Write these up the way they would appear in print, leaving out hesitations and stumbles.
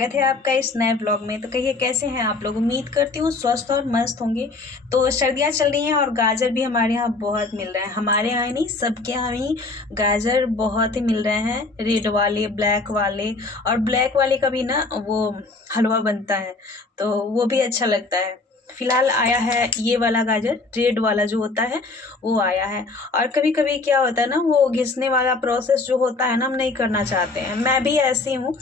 स्वागत है आपका इस नए ब्लॉग में। तो कहिए कैसे हैं आप लोग। उम्मीद करती हूँ स्वस्थ और मस्त होंगे। तो सर्दियाँ चल रही हैं और गाजर भी हमारे यहाँ बहुत मिल रहे हैं। हमारे यहाँ ही नहीं, सबके यहाँ ही गाजर बहुत ही मिल रहे हैं। रेड वाले, ब्लैक वाले, और ब्लैक वाले का भी ना वो हलवा बनता है, तो वो भी अच्छा लगता है। फिलहाल आया है ये वाला गाजर, रेड वाला जो होता है वो आया है। और कभी कभी क्या होता है ना, वो घिसने वाला प्रोसेस जो होता है ना, हम नहीं करना चाहते हैं। मैं भी ऐसी हूँ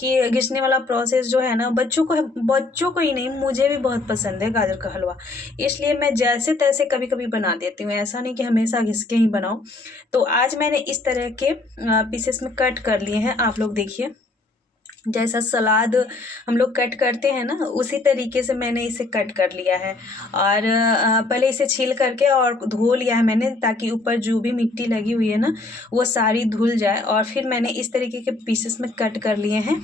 कि घिसने वाला प्रोसेस जो है ना, बच्चों को ही नहीं, मुझे भी बहुत पसंद है गाजर का हलवा। इसलिए मैं जैसे तैसे कभी कभी बना देती हूँ, ऐसा नहीं कि हमेशा घिस के ही बनाऊँ। तो आज मैंने इस तरह के पीसेस में कट कर लिए हैं। आप लोग देखिए, जैसा सलाद हम लोग कट करते हैं ना, उसी तरीके से मैंने इसे कट कर लिया है। और पहले इसे छील करके और धो लिया है मैंने, ताकि ऊपर जो भी मिट्टी लगी हुई है ना वो सारी धुल जाए। और फिर मैंने इस तरीके के पीसेस में कट कर लिए हैं,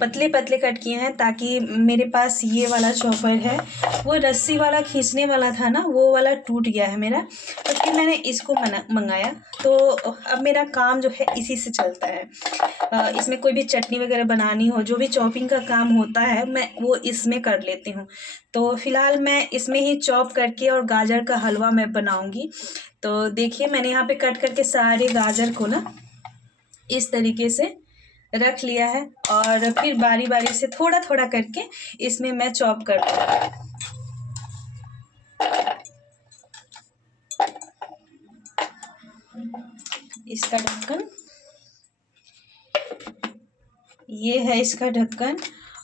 पतले पतले कट किए हैं। ताकि मेरे पास ये वाला चॉपर है, वो रस्सी वाला खींचने वाला था ना, वो वाला टूट गया है मेरा, तो फिर मैंने इसको मंगाया। तो अब मेरा काम जो है इसी से चलता है। इसमें कोई भी चटनी वगैरह बनानी हो, जो भी चॉपिंग का काम होता है, मैं वो इसमें कर लेती हूँ। तो फिलहाल मैं इसमें ही चॉप करके और गाजर का हलवा मैं बनाऊंगी। तो देखिए, मैंने यहाँ पे कट करके सारे गाजर को ना इस तरीके से रख लिया है, और फिर बारी बारी से थोड़ा थोड़ा करके इसमें मैं चॉप कर लूँगी। इसका ढक्कन, ये है इसका ढक्कन,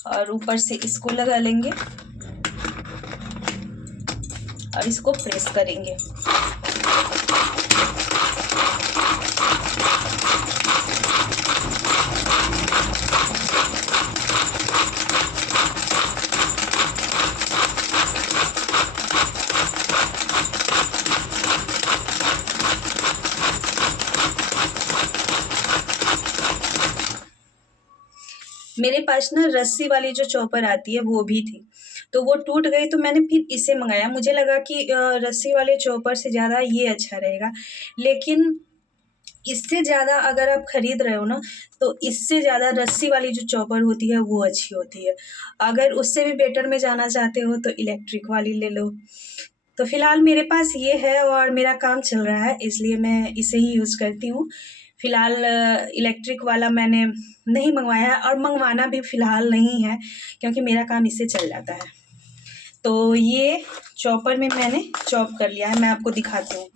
और ऊपर से इसको लगा लेंगे और इसको प्रेस करेंगे। मेरे पास ना रस्सी वाली जो चॉपर आती है वो भी थी, तो वो टूट गई, तो मैंने फिर इसे मंगाया। मुझे लगा कि रस्सी वाले चॉपर से ज़्यादा ये अच्छा रहेगा, लेकिन इससे ज़्यादा अगर आप खरीद रहे हो ना, तो इससे ज़्यादा रस्सी वाली जो चॉपर होती है वो अच्छी होती है। अगर उससे भी बेटर में जाना चाहते हो तो इलेक्ट्रिक वाली ले लो। तो फिलहाल मेरे पास ये है और मेरा काम चल रहा है, इसलिए मैं इसे ही यूज़ करती हूँ। फिलहाल इलेक्ट्रिक वाला मैंने नहीं मंगवाया है, और मंगवाना भी फिलहाल नहीं है, क्योंकि मेरा काम इससे चल जाता है। तो ये चॉपर में मैंने चॉप कर लिया है, मैं आपको दिखाती हूँ।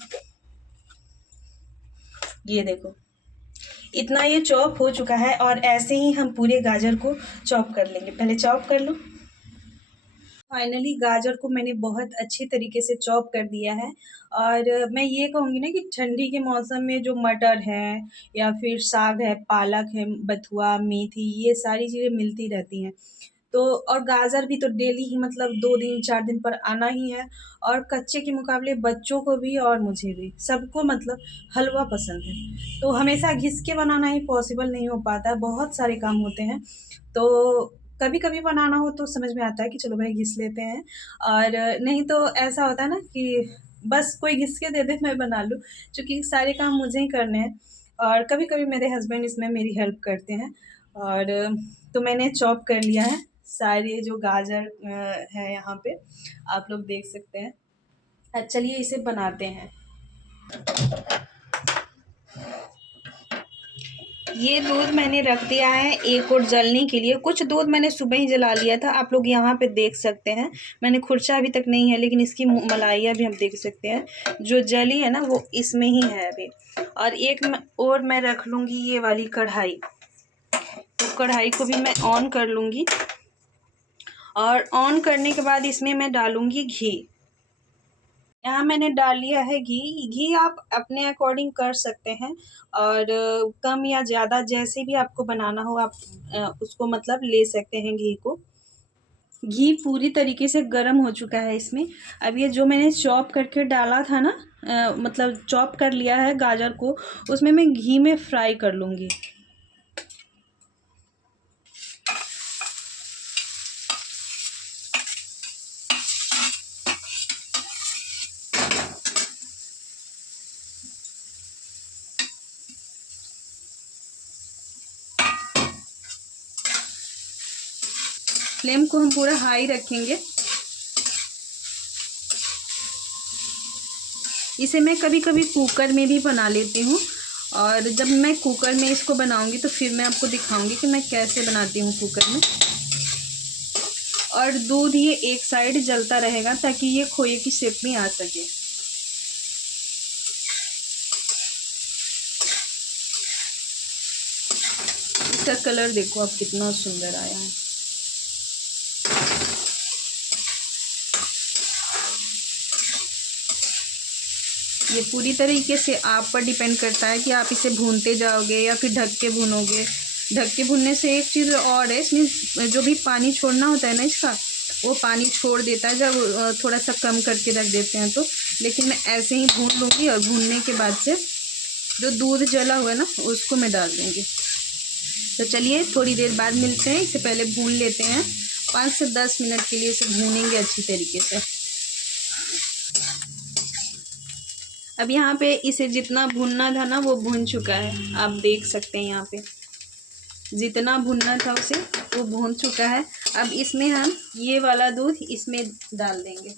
ये देखो, इतना ये चॉप हो चुका है, और ऐसे ही हम पूरे गाजर को चॉप कर लेंगे। पहले चॉप कर लो। फाइनली गाजर को मैंने बहुत अच्छे तरीके से चॉप कर दिया है। और मैं ये कहूँगी ना कि ठंडी के मौसम में जो मटर है, या फिर साग है, पालक है, बथुआ, मेथी, ये सारी चीज़ें मिलती रहती हैं। तो और गाजर भी तो डेली ही, मतलब 2 दिन 4 दिन पर आना ही है। और कच्चे के मुकाबले बच्चों को भी और मुझे भी, सबको मतलब हलवा पसंद है। तो हमेशा घिस के बनाना ही पॉसिबल नहीं हो पाता है, बहुत सारे काम होते हैं। तो कभी कभी बनाना हो तो समझ में आता है कि चलो भाई घिस लेते हैं, और नहीं तो ऐसा होता है ना कि बस कोई घिस के दे दे मैं बना लूँ, क्योंकि सारे काम मुझे ही करने हैं। और कभी कभी मेरे हस्बैंड इसमें मेरी हेल्प करते हैं। और तो मैंने चॉप कर लिया है सारे जो गाजर है यहाँ पे, आप लोग देख सकते हैं। चलिए इसे बनाते हैं। ये दूध मैंने रख दिया है एक और जलने के लिए। कुछ दूध मैंने सुबह ही जला लिया था, आप लोग यहाँ पे देख सकते हैं। मैंने खुरचा अभी तक नहीं है, लेकिन इसकी मलाइयाँ भी हम देख सकते हैं। जो जली है ना वो इसमें ही है अभी। और एक और मैं रख लूँगी ये वाली कढ़ाई, तो कढ़ाई को भी मैं ऑन कर लूँगी। और ऑन करने के बाद इसमें मैं डालूँगी घी। यहाँ मैंने डाल लिया है घी। घी आप अपने अकॉर्डिंग कर सकते हैं, और कम या ज़्यादा जैसे भी आपको बनाना हो आप उसको मतलब ले सकते हैं घी को। घी पूरी तरीके से गर्म हो चुका है इसमें। अब ये जो मैंने चॉप करके डाला था ना, मतलब चॉप कर लिया है गाजर को, उसमें मैं घी में फ्राई कर लूँगी। फ्लेम को हम पूरा हाई रखेंगे। इसे मैं कभी कभी कुकर में भी बना लेती हूँ, और जब मैं कुकर में इसको बनाऊंगी तो फिर मैं आपको दिखाऊंगी कि मैं कैसे बनाती हूँ कुकर में। और दूध ये एक साइड जलता रहेगा ताकि ये खोए की शेप में आ सके। इसका कलर देखो आप कितना सुंदर आया है। ये पूरी तरीके से आप पर डिपेंड करता है कि आप इसे भूनते जाओगे या फिर ढक के भूनोगे। ढक के भूनने से एक चीज़ और है, इसमें जो भी पानी छोड़ना होता है ना इसका, वो पानी छोड़ देता है जब थोड़ा सा कम करके रख देते हैं तो। लेकिन मैं ऐसे ही भून लूँगी और भूनने के बाद से जो दूध जला हुआ है ना उसको मैं डाल दूँगी। तो चलिए थोड़ी देर बाद मिलते हैं। इससे पहले भून लेते हैं, 5 से 10 मिनट के लिए इसे भूनेंगे अच्छी तरीके से। अब यहाँ पे इसे जितना भुनना था ना वो भुन चुका है, आप देख सकते हैं यहाँ पे जितना भुनना था उसे वो भुन चुका है। अब इसमें हम ये वाला दूध इसमें डाल देंगे।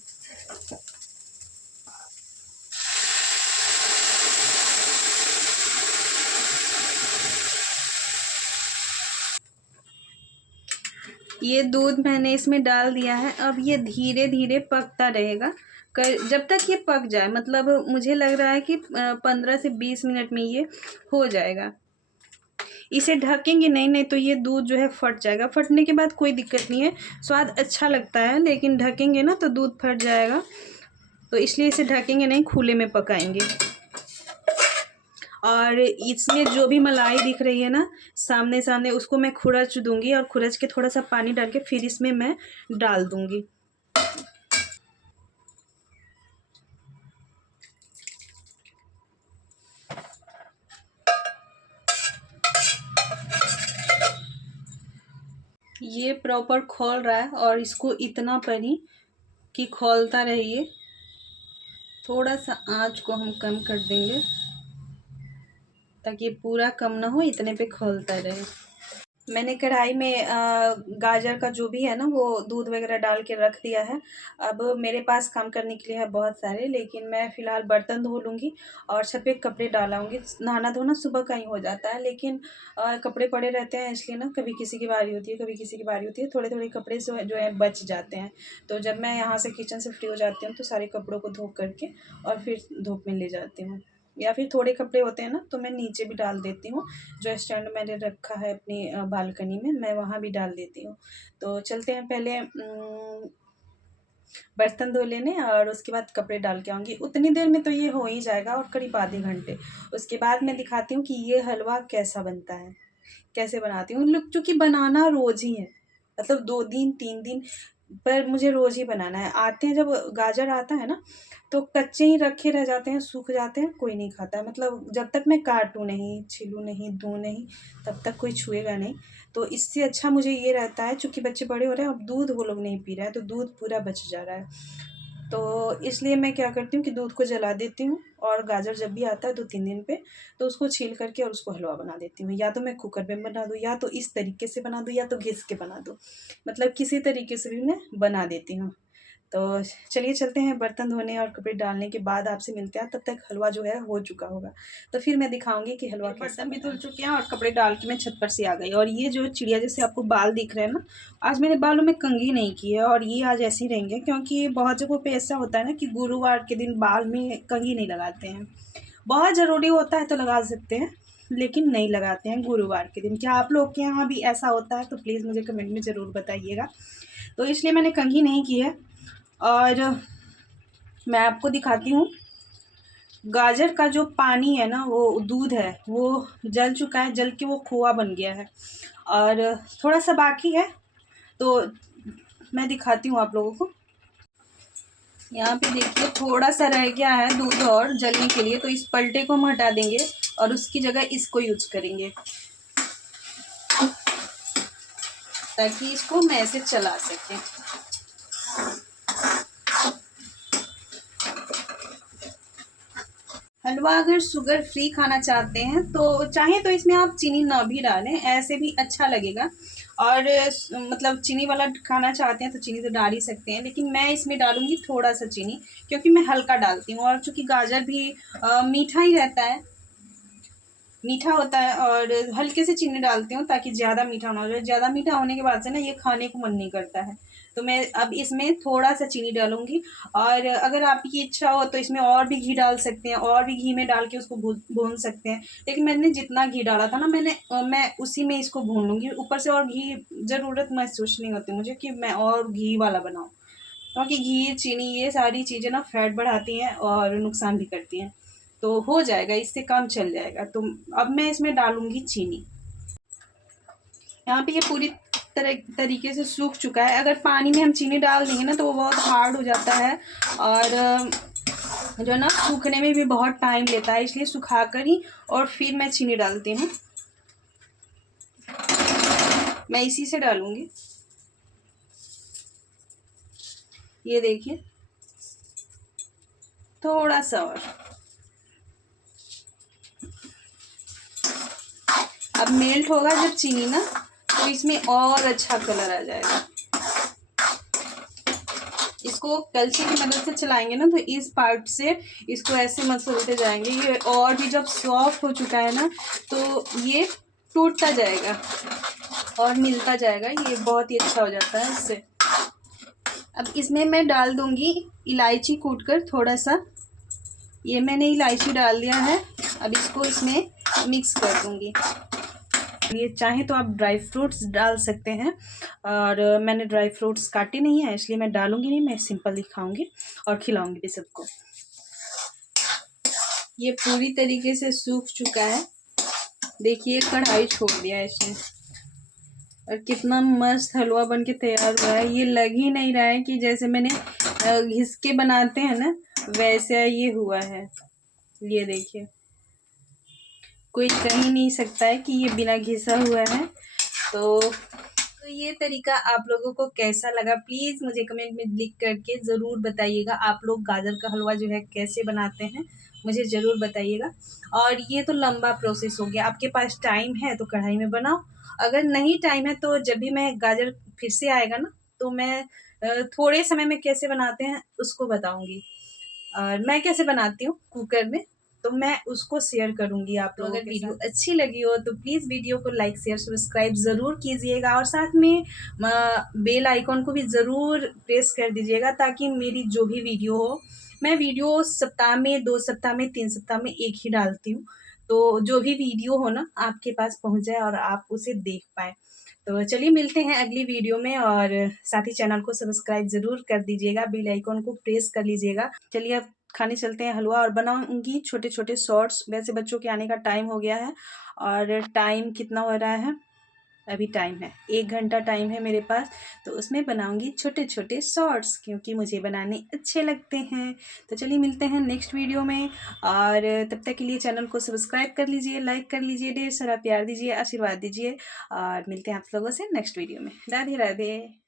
ये दूध मैंने इसमें डाल दिया है। अब ये धीरे धीरे पकता रहेगा जब तक ये पक जाए। मतलब मुझे लग रहा है कि 15 से 20 मिनट में ये हो जाएगा। इसे ढकेंगे नहीं तो ये दूध जो है फट जाएगा। फटने के बाद कोई दिक्कत नहीं है, स्वाद अच्छा लगता है, लेकिन ढकेंगे ना तो दूध फट जाएगा। तो इसलिए इसे ढकेंगे नहीं, खुले में पकाएंगे। और इसमें जो भी मलाई दिख रही है ना सामने सामने, उसको मैं खुरच दूंगी और खुरच के थोड़ा सा पानी डाल के फिर इसमें मैं डाल दूंगी। ये प्रॉपर खौल रहा है और इसको इतना पानी कि खौलता रहिए। थोड़ा सा आंच को हम कम कर देंगे ताकि पूरा कम ना हो, इतने पे खौलता रहे। मैंने कढ़ाई में गाजर का जो भी है ना वो दूध वगैरह डाल के रख दिया है। अब मेरे पास काम करने के लिए है बहुत सारे, लेकिन मैं फ़िलहाल बर्तन धो लूँगी और छत पे कपड़े डालाऊँगी। नहाना धोना सुबह का ही हो जाता है, लेकिन कपड़े पड़े रहते हैं, इसलिए ना कभी किसी की बारी होती है कभी किसी की बारी होती है। थोड़े थोड़े कपड़े जो है बच जाते हैं। तो जब मैं यहाँ से किचन से फ्री हो जाती हूँ तो सारे कपड़ों को धो करके और फिर धूप में ले जाती हूँ। या फिर थोड़े कपड़े होते हैं ना तो मैं नीचे भी डाल देती हूँ। जो स्टैंड मैंने रखा है अपनी बालकनी में, मैं वहाँ भी डाल देती हूँ। तो चलते हैं पहले बर्तन धो लेने और उसके बाद कपड़े डाल के आऊँगी। उतनी देर में तो ये हो ही जाएगा और करीब आधे घंटे। उसके बाद मैं दिखाती हूँ कि ये हलवा कैसा बनता है, कैसे बनाती हूँ। लोग चूँकि बनाना रोज़ ही है, मतलब 2 दिन 3 दिन पर मुझे रोज़ ही बनाना है। आते हैं जब गाजर आता है ना तो कच्चे ही रखे रह जाते हैं, सूख जाते हैं, कोई नहीं खाता है। मतलब जब तक मैं काटूँ नहीं, छीलूँ नहीं, दूँ नहीं, तब तक कोई छुएगा नहीं। तो इससे अच्छा मुझे ये रहता है, चूँकि बच्चे बड़े हो रहे हैं, अब दूध वो लोग नहीं पी रहे हैं तो दूध पूरा बच जा रहा है। तो इसलिए मैं क्या करती हूँ कि दूध को जला देती हूँ और गाजर जब भी आता है 2-3 दिन पे तो उसको छील करके और उसको हलवा बना देती हूँ। या तो मैं कुकर में बना दूँ, या तो इस तरीके से बना दूँ, या तो घिस के बना दूँ। मतलब किसी तरीके से भी मैं बना देती हूँ। तो चलिए चलते हैं बर्तन धोने और कपड़े डालने के बाद आपसे मिलते हैं। तब तक हलवा जो है हो चुका होगा तो फिर मैं दिखाऊंगी कि हलवा कैसा। बर्तन भी धुल चुके हैं और कपड़े डाल के मैं छत पर से आ गई। और ये जो चिड़िया जैसे आपको बाल दिख रहे हैं ना, आज मैंने बालों में कंघी नहीं की है और ये आज ऐसे ही रहेंगे, क्योंकि बहुत जगहों पर ऐसा होता है ना कि गुरुवार के दिन बाल में कंघी नहीं लगाते हैं। बहुत ज़रूरी होता है तो लगा सकते हैं, लेकिन नहीं लगाते हैं गुरुवार के दिन। क्या आप लोग के यहाँ भी ऐसा होता है? तो प्लीज़ मुझे कमेंट में ज़रूर बताइएगा। तो इसलिए मैंने कंघी नहीं की है। और मैं आपको दिखाती हूँ गाजर का जो पानी है ना, वो दूध है वो जल चुका है, जल के वो खोआ बन गया है और थोड़ा सा बाकी है। तो मैं दिखाती हूँ आप लोगों को। यहाँ पे देखिए थोड़ा सा रह गया है दूध और जलने के लिए, तो इस पलटे को हम हटा देंगे और उसकी जगह इसको यूज करेंगे ताकि इसको मैं ऐसे चला सकें। हलवा अगर शुगर फ्री खाना चाहते हैं तो चाहे तो इसमें आप चीनी ना भी डालें, ऐसे भी अच्छा लगेगा। और मतलब चीनी वाला खाना चाहते हैं तो चीनी तो डाल ही सकते हैं, लेकिन मैं इसमें डालूँगी थोड़ा सा चीनी, क्योंकि मैं हल्का डालती हूँ और चूँकि गाजर भी मीठा ही रहता है, मीठा होता है, और हल्के से चीनी डालती हूँ ताकि ज़्यादा मीठा ना हो जाए। ज़्यादा मीठा होने के बाद से ना ये खाने को मन नहीं करता है, तो मैं अब इसमें थोड़ा सा चीनी डालूँगी। और अगर आपकी इच्छा हो तो इसमें और भी घी डाल सकते हैं, और भी घी में डाल के उसको भून सकते हैं, लेकिन मैंने जितना घी डाला था ना मैं उसी में इसको भून लूँगी। ऊपर से और घी ज़रूरत महसूस नहीं होती मुझे कि मैं और घी वाला बनाऊँ, क्योंकि घी, चीनी ये सारी चीज़ें ना फैट बढ़ाती हैं और नुकसान भी करती हैं। तो हो जाएगा, इससे काम चल जाएगा। तो अब मैं इसमें डालूँगी चीनी। यहाँ पे ये पूरी तरीके से सूख चुका है। अगर पानी में हम चीनी डाल देंगे ना तो वो बहुत हार्ड हो जाता है, और जो ना सूखने में भी बहुत टाइम लेता है, इसलिए सुखा कर ही और फिर मैं चीनी डालती हूँ। मैं इसी से डालूँगी, ये देखिए, थोड़ा सा और। अब मेल्ट होगा जब चीनी ना, तो इसमें और अच्छा कलर आ जाएगा। इसको कलछी की मदद से चलाएंगे ना तो इस पार्ट से इसको ऐसे मसलते जाएंगे, ये और भी जब सॉफ्ट हो चुका है ना तो ये टूटता जाएगा और मिलता जाएगा, ये बहुत ही अच्छा हो जाता है इससे। अब इसमें मैं डाल दूंगी इलायची कूटकर थोड़ा सा, ये मैंने इलायची डाल दिया है। अब इसको इसमें मिक्स कर दूंगी। ये चाहें तो आप ड्राई फ्रूट्स डाल सकते हैं, और मैंने ड्राई फ्रूट्स काटे नहीं है इसलिए मैं डालूंगी नहीं, मैं सिंपल ही खाऊंगी और खिलाऊंगी भी सबको। ये पूरी तरीके से सूख चुका है, देखिए कढ़ाई छोड़ दिया है इसने, और कितना मस्त हलवा बन के तैयार हुआ है। ये लग ही नहीं रहा है कि जैसे मैंने घिसके बनाते हैं ना वैसे ये हुआ है। ये देखिए, कोई कह ही नहीं सकता है कि ये बिना घिसा हुआ है। तो ये तरीका आप लोगों को कैसा लगा प्लीज़ मुझे कमेंट में लिख करके ज़रूर बताइएगा। आप लोग गाजर का हलवा जो है कैसे बनाते हैं मुझे ज़रूर बताइएगा। और ये तो लंबा प्रोसेस हो गया, आपके पास टाइम है तो कढ़ाई में बनाओ, अगर नहीं टाइम है तो जब भी मैं गाजर फिर से आएगा ना तो मैं थोड़े समय में कैसे बनाते हैं उसको बताऊँगी। और मैं कैसे बनाती हूँ कुकर में, तो मैं उसको शेयर करूँगी आप लोगों के साथ। अगर वीडियो अच्छी लगी हो तो प्लीज़ वीडियो को लाइक शेयर सब्सक्राइब ज़रूर कीजिएगा, और साथ में बेल आइकॉन को भी ज़रूर प्रेस कर दीजिएगा, ताकि मेरी जो भी वीडियो हो, मैं वीडियो सप्ताह में 2 सप्ताह में 3 सप्ताह में एक ही डालती हूँ, तो जो भी वीडियो हो ना आपके पास पहुँच जाए और आप उसे देख पाएँ। तो चलिए मिलते हैं अगली वीडियो में, और साथ ही चैनल को सब्सक्राइब ज़रूर कर दीजिएगा, बेल आइकॉन को प्रेस कर लीजिएगा। चलिए अब खाने चलते हैं हलवा, और बनाऊंगी छोटे छोटे शॉर्ट्स। वैसे बच्चों के आने का टाइम हो गया है, और टाइम कितना हो रहा है, अभी टाइम है 1 घंटा टाइम है मेरे पास, तो उसमें बनाऊंगी छोटे छोटे शॉर्ट्स, क्योंकि मुझे बनाने अच्छे लगते हैं। तो चलिए मिलते हैं नेक्स्ट वीडियो में, और तब तक के लिए चैनल को सब्सक्राइब कर लीजिए, लाइक कर लीजिए, ढेर सारा प्यार दीजिए, आशीर्वाद दीजिए, और मिलते हैं आप लोगों से नेक्स्ट वीडियो में। राधे राधे।